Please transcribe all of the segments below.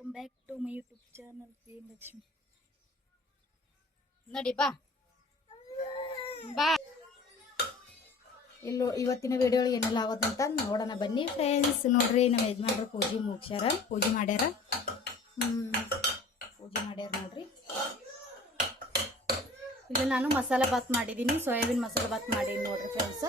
Welcome back to my YouTube channel PM Lakshmi. ನೋಡಿ ಬಾ ಬಾ ಇಲ್ಲೋ ಇವತ್ತಿನ ವಿಡಿಯೋ ಏನೆಲ್ಲ ಆಗೋದಂತ ನೋಡೋಣ ಬನ್ನಿ ಫ್ರೆಂಡ್ಸ್. ನೋಡ್ರಿ ನಮ್ಮ ಯಜಮಾನ್ರು ಪೂಜೆ ಮುಗಿಸ್ಯಾರ, ಪೂಜೆ ಮಾಡ್ಯಾರ ನೋಡ್ರಿ. ಇಲ್ಲಿ ನಾನು ಮಸಾಲೆ ಬಾತ್ ಮಾಡಿದ್ದೀನಿ, ಸೋಯಾಬೀನ್ ಮಸಾಲೆ ಬಾತ್ ಮಾಡೀನಿ ನೋಡ್ರಿ ಫ್ರೆಂಡ್ಸ್.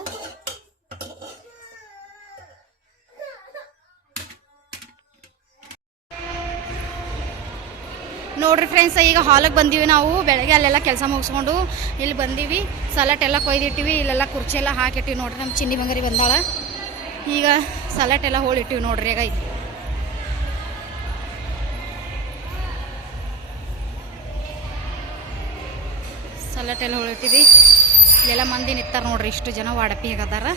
ನೋಡ್ರಿ ಫ್ರೆಂಡ್ಸ್, ಈಗ ಹಾಲಿಗೆ ಬಂದೀವಿ ನಾವು. ಬೆಳಗ್ಗೆ ಅಲ್ಲೆಲ್ಲ ಕೆಲಸ ಮುಗಿಸ್ಕೊಂಡು ಇಲ್ಲಿ ಬಂದೀವಿ. ಸಲಾಟ್ ಎಲ್ಲ ಕೊಯ್ದಿಟ್ಟಿವಿ, ಇಲ್ಲೆಲ್ಲ ಕುರ್ಚಿ ಎಲ್ಲ ಹಾಕಿಟ್ಟಿವಿ ನೋಡ್ರಿ. ನಮ್ಮ ಚಿನ್ನಿ ಬಂಗಾರಿ ಬಂದಾಳ. ಈಗ ಸಲಾಟ್ ಎಲ್ಲ ಹೋಳಿಟ್ಟಿವಿ ನೋಡ್ರಿ. ಈಗ ಸಲಾಟ್ ಎಲ್ಲ ಹೋಳಿಟ್ಟಿವಿ. ಇಲ್ಲೆಲ್ಲ ಮಂದಿ ನಿಂತಾರ ನೋಡ್ರಿ. ಇಷ್ಟು ಜನ ವಾಡಪಿ ಆಗದಾರ,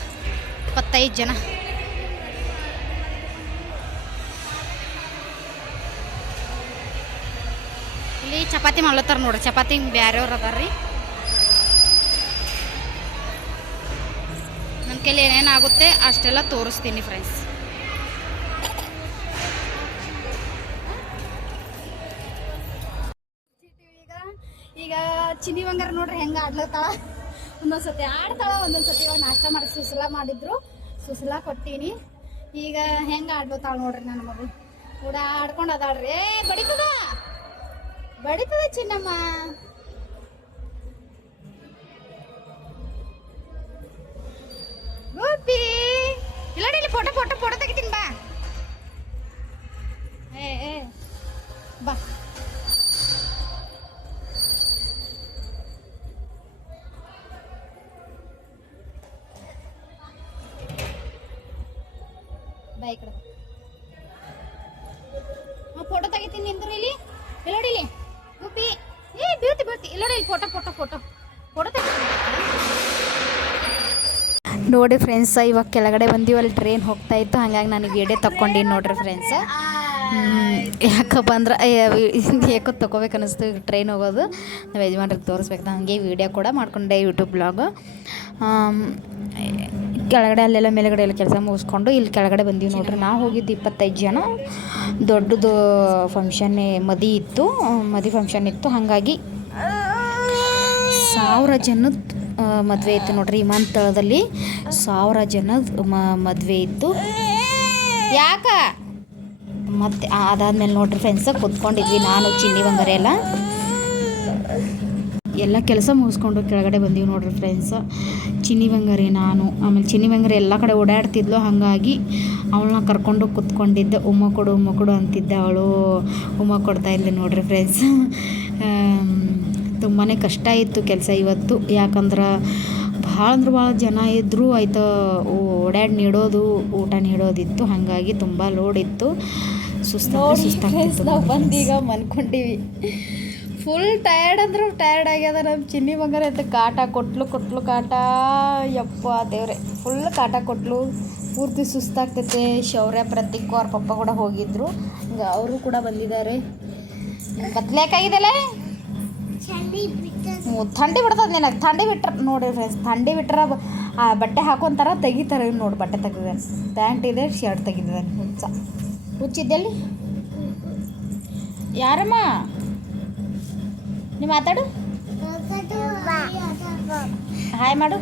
25 ಜನ. ಇಲ್ಲಿ ಚಪಾತಿ ಮಾಡ್ಲತ್ತಾರ ನೋಡ್ರಿ. ಚಪಾತಿ ಬ್ಯಾರೆಯವ್ರು ಅದಾರ್ರಿ. ನನ್ನ ಕೈಲಿ ಏನೇನಾಗುತ್ತೆ ಅಷ್ಟೆಲ್ಲ ತೋರಿಸ್ತೀನಿ ಫ್ರೆಂಡ್ಸ್. ಈಗ ಚಿನ್ನಿ ಬಂಗಾರ ನೋಡ್ರಿ ಹೆಂಗೆ ಆಡ್ಲತ್ತಾಳ. ಒಂದೊಂದ್ಸತಿ ಆಡ್ತಾಳ, ಒಂದೊಂದ್ಸತಿ ಇವಾಗ ನಾಷ್ಟ ಮಾಡಿ ಸುಸಲಾ ಮಾಡಿದ್ರು, ಸುಸಲಾ ಕೊಟ್ಟೀನಿ. ಈಗ ಹೆಂಗೆ ಆಡ್ಲತ್ತಾಳ ನೋಡ್ರಿ ನನ್ನ ಮಗಳು ಕೂಡ ಆಡ್ಕೊಂಡು ಅದಾಳ್ರಿ. ಬಡಿತದ ಚಿನ್ನಮ್ಮ. ಗೋಪಿ ಇಲ್ಲ ಇಲ್ಲಿ ಫೋಟೋ ತೆಗಿತೀನಿ ಬಾ. ಏ ಬಾ ಬಾ ಈ ಕಡೆ. ಫೋಟೋ ತೆಗಿತೀನಿ ನಿಂದ್ರು ಇಲ್ಲಿ. ಎಲ್ಲೋಡಿಲಿ ಗುಬ್ಬಿ, ಬೀಳ್ತಿ ಎಲ್ಲೋಡಿ ಫೋಟೋ ನೋಡಿ ಫ್ರೆಂಡ್ಸ್. ಇವಾಗ ಕೆಳಗಡೆ ಬಂದೀವಿ, ಅಲ್ಲಿ ಟ್ರೈನ್ ಹೋಗ್ತಾ ಇತ್ತು, ಹಾಗಾಗಿ ನಾನು ವಿಡಿಯೋ ತಗೊಂಡಿನಿ ನೋಡ್ರಿ ಫ್ರೆಂಡ್ಸ್. ಯಾಕಪ್ಪ ಅಂದ್ರೆ ಯಾಕೋ ತೊಗೋಬೇಕು ಅನ್ನಿಸ್ತು ಟ್ರೈನ್ ಹೋಗೋದು. ನಾವು ಯಜಮಾನ್ರಿಗೆ ತೋರಿಸ್ಬೇಕು, ಹಾಗೆ ವೀಡಿಯೋ ಕೂಡ ಮಾಡ್ಕೊಂಡೆ ಯೂಟ್ಯೂಬ್ ಬ್ಲಾಗ್. ಕೆಳಗಡೆ ಅಲ್ಲೆಲ್ಲ ಮೇಲೆಗಡೆ ಎಲ್ಲ ಕೆಲಸ ಮುಗಿಸ್ಕೊಂಡು ಇಲ್ಲಿ ಕೆಳಗಡೆ ಬಂದೀವಿ ನೋಡ್ರಿ. ನಾವು ಹೋಗಿದ್ದು 25 ಜನ. ದೊಡ್ಡದು ಫಂಕ್ಷನ್ನೇ ಮದಿ ಫಂಕ್ಷನ್ ಇತ್ತು, ಹಾಗಾಗಿ 1000 ಜನದ ಮದುವೆ ಇತ್ತು ನೋಡ್ರಿ. ವಿಮಾನತಳದಲ್ಲಿ 1000 ಜನದ ಮದುವೆ ಇತ್ತು. ಯಾಕ ಮತ್ತೆ ಅದಾದ್ಮೇಲೆ ನೋಡ್ರಿ ಫ್ರೆಂಡ್ಸ್ ಕೂತ್ಕೊಂಡಿದ್ವಿ ನಾನು, ಚಿನ್ನಿ ಬಂಗಾರಿ ಎಲ್ಲ ಕೆಲಸ ಮುಗಿಸ್ಕೊಂಡು ಕೆಳಗಡೆ ಬಂದೀವಿ ನೋಡ್ರಿ ಫ್ರೆಂಡ್ಸ್. ಚಿನ್ನಿ ಬಂಗಾರಿ ನಾನು, ಆಮೇಲೆ ಚಿನ್ನಿ ಬಂಗಾರಿ ಎಲ್ಲ ಕಡೆ ಓಡಾಡ್ತಿದ್ಲು, ಹಾಗಾಗಿ ಅವಳನ್ನ ಕರ್ಕೊಂಡು ಕೂತ್ಕೊಂಡಿದ್ದೆ. ಉಮ್ಮ ಕೊಡು ಅಂತಿದ್ದೆ. ಅವಳು ಉಮ್ಮ ಕೊಡ್ತಾ ಇದ್ದೆ ನೋಡ್ರಿ ಫ್ರೆಂಡ್ಸ್. ತುಂಬಾ ಕಷ್ಟ ಇತ್ತು ಕೆಲಸ ಇವತ್ತು. ಯಾಕಂದ್ರೆ ಭಾಳ ಜನ ಇದ್ದರು, ಆಯ್ತು ಓಡಾಡಿ ನೀಡೋದು, ಊಟ ನೀಡೋದಿತ್ತು, ಹಾಗಾಗಿ ತುಂಬ ಲೋಡ್ ಇತ್ತು. ಸುಸ್ತಾಗ್ತಿತ್ತು. ನಾವು ಬಂದೀಗ ಮನ್ಕೊಂಡಿವಿ. ಫುಲ್ ಟಯರ್ಡ್ ಅಂದ್ರೆ ಟಯರ್ಡ್ ಆಗ್ಯದ. ನಮ್ಮ ಚಿನ್ನಿ ಬಂಗಾರ ಅಂತ ಕಾಟ ಕೊಟ್ಲು ಕಾಟ. ಯಪ್ಪ ದೇವ್ರೆ, ಫುಲ್ ಕಾಟ ಕೊಟ್ಲು. ಪೂರ್ತಿ ಸುಸ್ತಾಗ್ತೈತೆ. ಶೌರ್ಯ, ಪ್ರತೀಕ್ ಅವ್ರ ಪಪ್ಪ ಕೂಡ ಹೋಗಿದ್ರು, ಅವರು ಕೂಡ ಬಂದಿದ್ದಾರೆ. ಬತ್ಲೇಕಾಗಿದೆಲ್ಲ ಥಂಡಿ ಬಿಡ್ತದೆ ನಿನಗೆ. ಥಂಡಿ ಬಿಟ್ರೆ ನೋಡಿರಿ ಫ್ರೆಂಡ್ಸ್, ಥಂಡಿ ಬಿಟ್ರೆ ಬಟ್ಟೆ ಹಾಕೊಂತಾರ, ತೆಗಿತಾರೆ ನೋಡಿ. ಬಟ್ಟೆ ತೆಗೆದಾನೆ, ಪ್ಯಾಂಟ್ ಇದೆ, ಶರ್ಟ್ ತೆಗಿದಾನೆ. ಹುಚ್ಚಿದ್ದೆಲ್ಲಿ ಯಾರಮ್ಮ ನೀ ಮಾತಾಡು. ಹಾಯ್ ಮಾಡು.